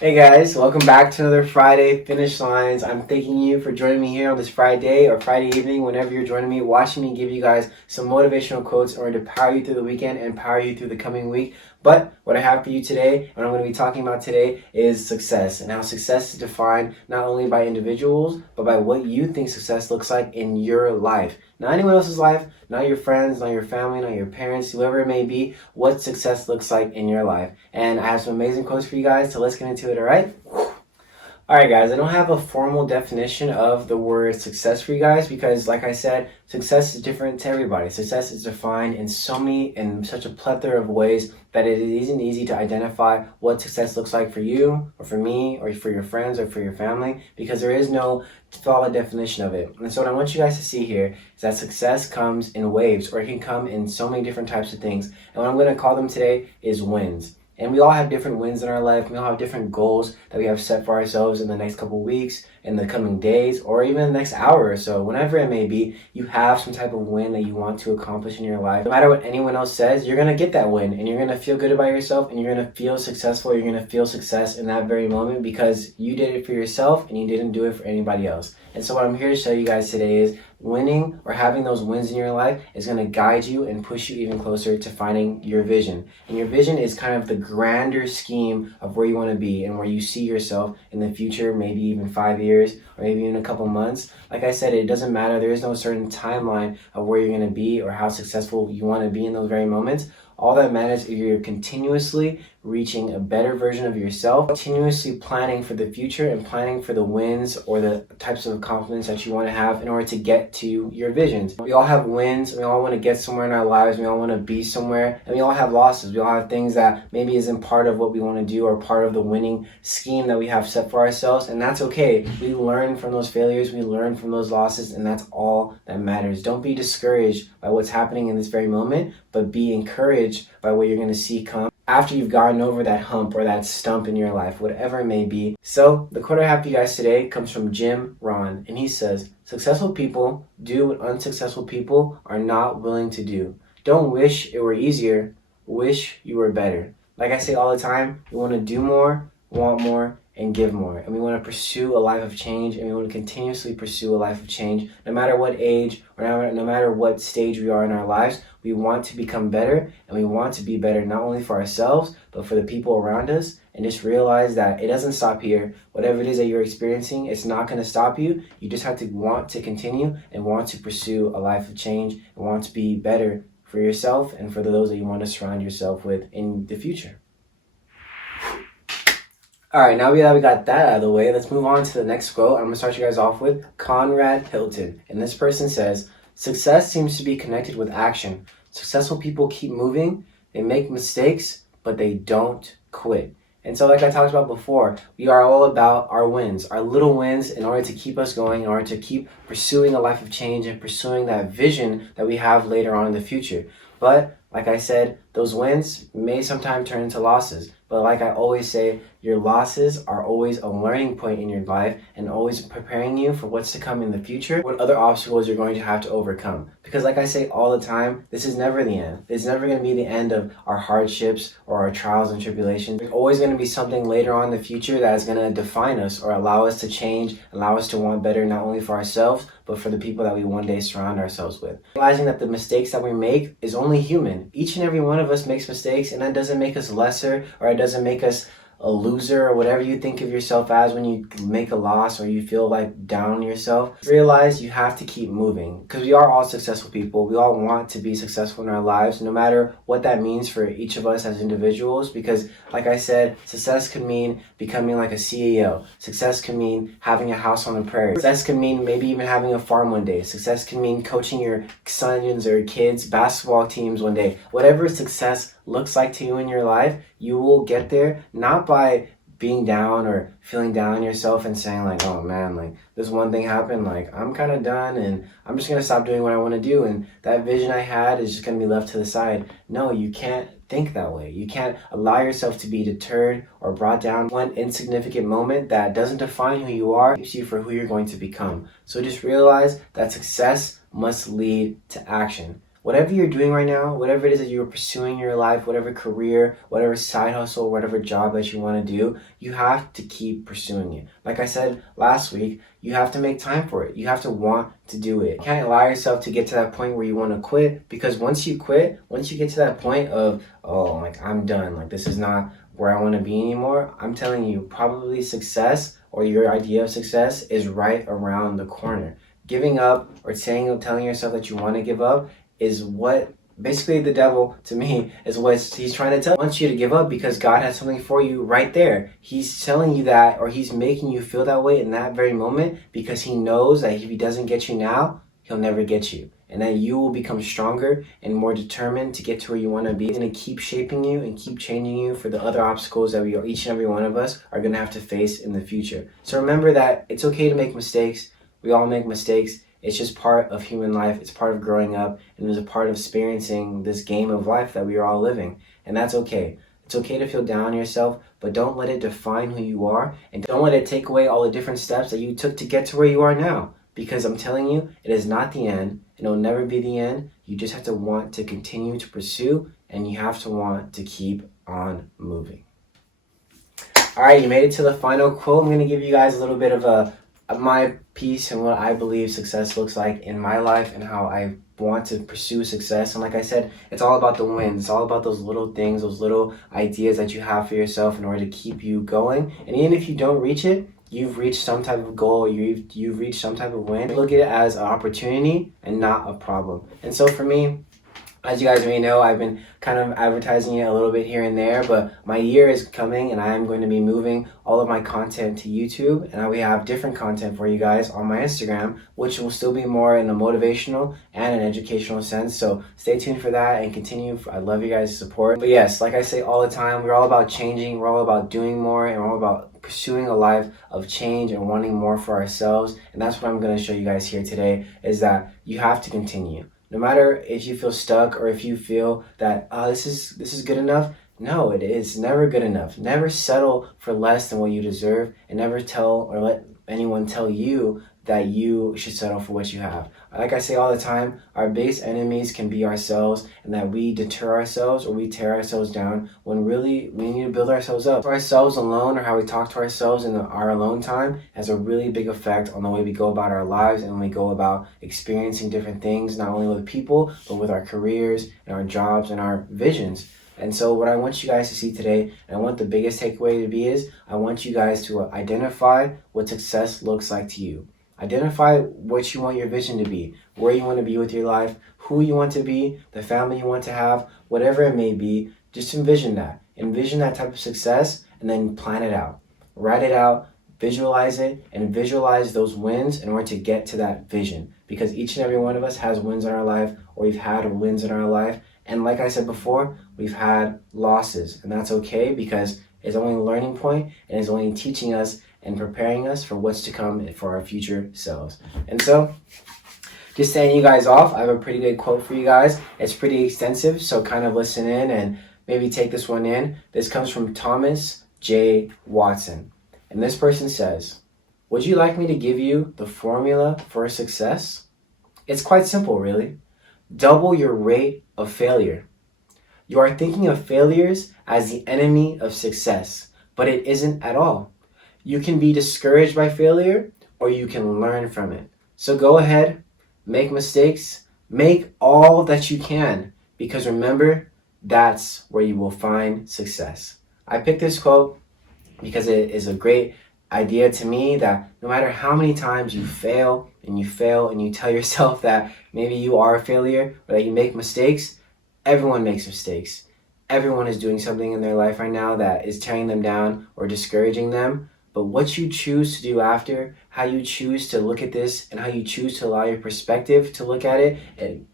Hey guys, welcome back to another Friday Finish Lines. I'm thanking you for joining me here on this Friday or Friday evening, whenever you're joining me, watching me give you guys some motivational quotes in order to power you through the weekend and power you through the coming week. But what I have for you today, and what I'm going to be talking about today, is success and how success is defined not only by individuals, but by what you think success looks like in your life. Not anyone else's life, not your friends, not your family, not your parents, whoever it may be, what success looks like in your life. And I have some amazing quotes for you guys, so let's get into it, all right? Alright guys, I don't have a formal definition of the word success for you guys because like I said, success is different to everybody. Success is defined in such a plethora of ways that it isn't easy to identify what success looks like for you or for me or for your friends or for your family because there is no solid definition of it. And so what I want you guys to see here is that success comes in waves, or it can come in so many different types of things. And what I'm going to call them today is wins. And we all have different wins in our life. We all have different goals that we have set for ourselves in the next couple of weeks, in the coming days, or even the next hour or so. Whenever it may be, you have some type of win that you want to accomplish in your life. No matter what anyone else says, you're going to get that win and you're going to feel good about yourself and you're going to feel successful. You're going to feel success in that very moment because you did it for yourself and you didn't do it for anybody else. And so what I'm here to show you guys today is winning or having those wins in your life is going to guide you and push you even closer to finding your vision. And your vision is kind of the grander scheme of where you want to be and where you see yourself in the future, maybe even 5 years or maybe even a couple months. Like I said, it doesn't matter. There is no certain timeline of where you're going to be or how successful you want to be in those very moments. All that matters is you're continuously reaching a better version of yourself, continuously planning for the future and planning for the wins or the types of accomplishments that you want to have in order to get to your visions. We all have wins, we all want to get somewhere in our lives, we all want to be somewhere, and we all have losses. We all have things that maybe isn't part of what we want to do or part of the winning scheme that we have set for ourselves, and that's okay. We learn from those failures, we learn from those losses, and that's all that matters. Don't be discouraged by what's happening in this very moment, but be encouraged by what you're going to see come after you've gotten over that hump or that stump in your life, whatever it may be. So the quote I have for you guys today comes from Jim Rohn, and he says, "Successful people do what unsuccessful people are not willing to do. Don't wish it were easier, wish you were better." Like I say all the time, we want to do more, want more, and give more. And we want to pursue a life of change, and we want to continuously pursue a life of change. No matter what age or no matter what stage we are in our lives, we want to become better, and we want to be better not only for ourselves, but for the people around us. And just realize that it doesn't stop here. Whatever it is that you're experiencing, it's not going to stop you. You just have to want to continue and want to pursue a life of change and want to be better for yourself and for those that you want to surround yourself with in the future. Alright, now that we got that out of the way, let's move on to the next quote. I'm going to start you guys off with Conrad Hilton. And this person says, "Success seems to be connected with action. Successful people keep moving, they make mistakes, but they don't quit." And so like I talked about before, we are all about our wins, our little wins in order to keep us going, in order to keep pursuing a life of change and pursuing that vision that we have later on in the future. But like I said, those wins may sometimes turn into losses. But like I always say, your losses are always a learning point in your life and always preparing you for what's to come in the future, what other obstacles you're going to have to overcome. Because like I say all the time, this is never the end. It's never going to be the end of our hardships or our trials and tribulations. There's always going to be something later on in the future that is going to define us or allow us to change, allow us to want better not only for ourselves, but for the people that we one day surround ourselves with. Realizing that the mistakes that we make is only human. Each and every one of us makes mistakes, and that doesn't make us lesser, or it doesn't make us a loser, or whatever you think of yourself as when you make a loss or you feel like down on yourself. Realize you have to keep moving, because we are all successful people. We all want to be successful in our lives, no matter what that means for each of us as individuals. Because like I said, success could mean becoming like a CEO. Success can mean having a house on the prairie. Success can mean maybe even having a farm one day. Success can mean coaching your sons or kids' basketball teams one day. Whatever success looks like to you in your life, you will get there not by being down or feeling down on yourself and saying like, "Oh man, like this one thing happened, like I'm kind of done and I'm just gonna stop doing what I want to do and that vision I had is just gonna be left to the side." No, you can't think that way. You can't allow yourself to be deterred or brought down one insignificant moment that doesn't define who you are, keeps you for who you're going to become. So just realize that success must lead to action. Whatever you're doing right now, whatever it is that you're pursuing in your life, whatever career, whatever side hustle, whatever job that you want to do, you have to keep pursuing it. Like I said last week, you have to make time for it. You have to want to do it. You can't allow yourself to get to that point where you want to quit, because once you quit, once you get to that point of, oh, like I'm done, like this is not where I want to be anymore, I'm telling you, probably success or your idea of success is right around the corner. Giving up or telling yourself that you want to give up is what basically the devil, to me, is what he's trying to tell. He wants you to give up because God has something for you right there. He's telling you that, or he's making you feel that way in that very moment, because he knows that if he doesn't get you now, he'll never get you. And that you will become stronger and more determined to get to where you want to be. He's going to keep shaping you and keep changing you for the other obstacles that each and every one of us are going to have to face in the future. So remember that it's okay to make mistakes. We all make mistakes. It's just part of human life. It's part of growing up, and it's a part of experiencing this game of life that we are all living. And that's okay. It's okay to feel down on yourself, but don't let it define who you are, and don't let it take away all the different steps that you took to get to where you are now. Because I'm telling you, it is not the end, and it'll never be the end. You just have to want to continue to pursue, and you have to want to keep on moving. All right, you made it to the final quote. I'm going to give you guys a little bit of my piece and what I believe success looks like in my life and how I want to pursue success. And like I said, it's all about the wins. It's all about those little things, those little ideas that you have for yourself in order to keep you going. And even if you don't reach it, you've reached some type of goal, you've reached some type of win. Look at it as an opportunity and not a problem. And so for me, as you guys may know, I've been kind of advertising it a little bit here and there, but my year is coming and I am going to be moving all of my content to YouTube, and we have different content for you guys on my Instagram, which will still be more in a motivational and an educational sense. So stay tuned for that and continue. I love you guys' support. But yes, like I say all the time, we're all about changing, we're all about doing more, and we're all about pursuing a life of change and wanting more for ourselves. And that's what I'm going to show you guys here today, is that you have to continue. No matter if you feel stuck or if you feel that, this is good enough. No, it is never good enough. Never settle for less than what you deserve, and never tell or let anyone tell you that you should settle for what you have. Like I say all the time, our biggest enemies can be ourselves, and that we deter ourselves or we tear ourselves down when really we need to build ourselves up. For ourselves alone, or how we talk to ourselves in our alone time, has a really big effect on the way we go about our lives and when we go about experiencing different things, not only with people, but with our careers and our jobs and our visions. And so what I want you guys to see today, and I want the biggest takeaway to be, is I want you guys to identify what success looks like to you. Identify what you want your vision to be, where you want to be with your life, who you want to be, the family you want to have, whatever it may be. Just envision that. Envision that type of success, and then plan it out. Write it out, visualize it, and visualize those wins in order to get to that vision. Because each and every one of us has wins in our life, or we've had wins in our life. And like I said before, we've had losses, and that's okay, because it's only a learning point, and it's only teaching us and preparing us for what's to come for our future selves. And so, just saying you guys off, I have a pretty good quote for you guys. It's pretty extensive, so kind of listen in and maybe take this one in. This comes from Thomas J. Watson. And this person says, "Would you like me to give you the formula for success? It's quite simple, really. Double your rate of failure. You are thinking of failures as the enemy of success, but it isn't at all. You can be discouraged by failure, or you can learn from it. So go ahead, make mistakes, make all that you can, because remember, that's where you will find success." I picked this quote because it is a great idea to me, that no matter how many times you fail and you tell yourself that maybe you are a failure or that you make mistakes, everyone makes mistakes. Everyone is doing something in their life right now that is tearing them down or discouraging them. But what you choose to do after, how you choose to look at this, and how you choose to allow your perspective to look at it, and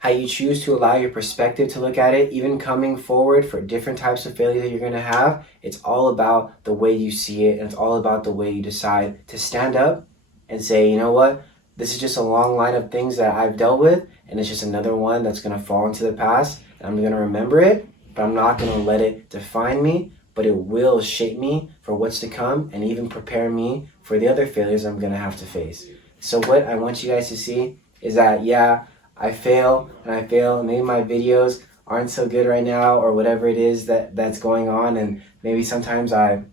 how you choose to allow your perspective to look at it, even coming forward for different types of failure that you're going to have, it's all about the way you see it, and it's all about the way you decide to stand up and say, you know what, this is just a long line of things that I've dealt with, and it's just another one that's going to fall into the past, and I'm going to remember it, but I'm not going to let it define me, but it will shape me for what's to come and even prepare me for the other failures I'm going to have to face. So what I want you guys to see is that, yeah, I fail and I fail. Maybe my videos aren't so good right now or whatever it is that's going on. And maybe sometimes I'm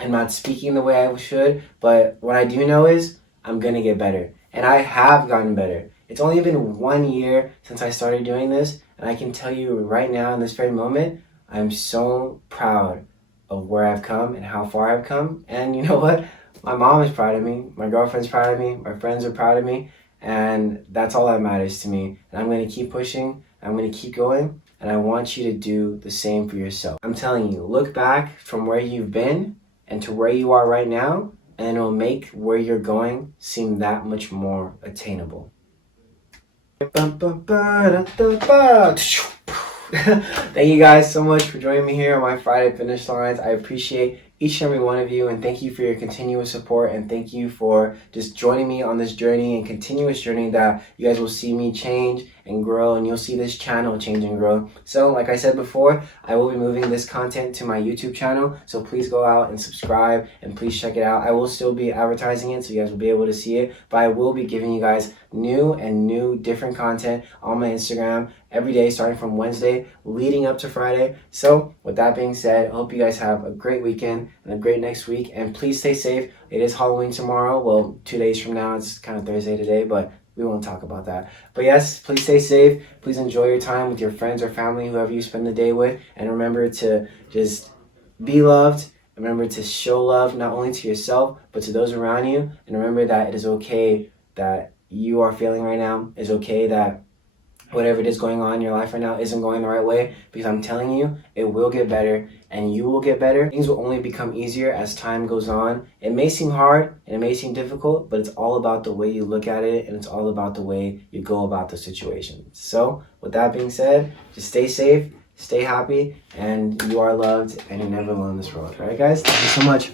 not speaking the way I should. But what I do know is I'm going to get better. And I have gotten better. It's only been 1 year since I started doing this. And I can tell you right now in this very moment, I'm so proud of where I've come and how far I've come. And you know what? My mom is proud of me. My girlfriend's proud of me. My friends are proud of me. And that's all that matters to me. And I'm going to keep pushing. I'm going to keep going. And I want you to do the same for yourself. I'm telling you, look back from where you've been and to where you are right now, and it'll make where you're going seem that much more attainable. Thank you guys so much for joining me here on my Friday Finish Lines. I appreciate each and every one of you, and thank you for your continuous support, and thank you for just joining me on this journey and continuous journey that you guys will see me change and grow, and you'll see this channel change and grow. So like I said before, I will be moving this content to my YouTube channel, so please go out and subscribe and please check it out. I will still be advertising it so you guys will be able to see it, but I will be giving you guys new different content on my Instagram every day starting from Wednesday leading up to Friday. So with that being said, I hope you guys have a great weekend and a great next week, and please stay safe. It is Halloween tomorrow. Well, 2 days from now. It's kind of Thursday today, but we won't talk about that. But yes, please stay safe. Please enjoy your time with your friends or family, whoever you spend the day with, and remember to just be loved. Remember to show love not only to yourself but to those around you, and remember that it is okay that you are feeling right now. It's okay that whatever it is going on in your life right now isn't going the right way, because I'm telling you, it will get better and you will get better. Things will only become easier as time goes on. It may seem hard and it may seem difficult, but it's all about the way you look at it, and it's all about the way you go about the situation. So with that being said, just stay safe, stay happy, and you are loved, and you're never alone in this world. All right, guys? Thank you so much.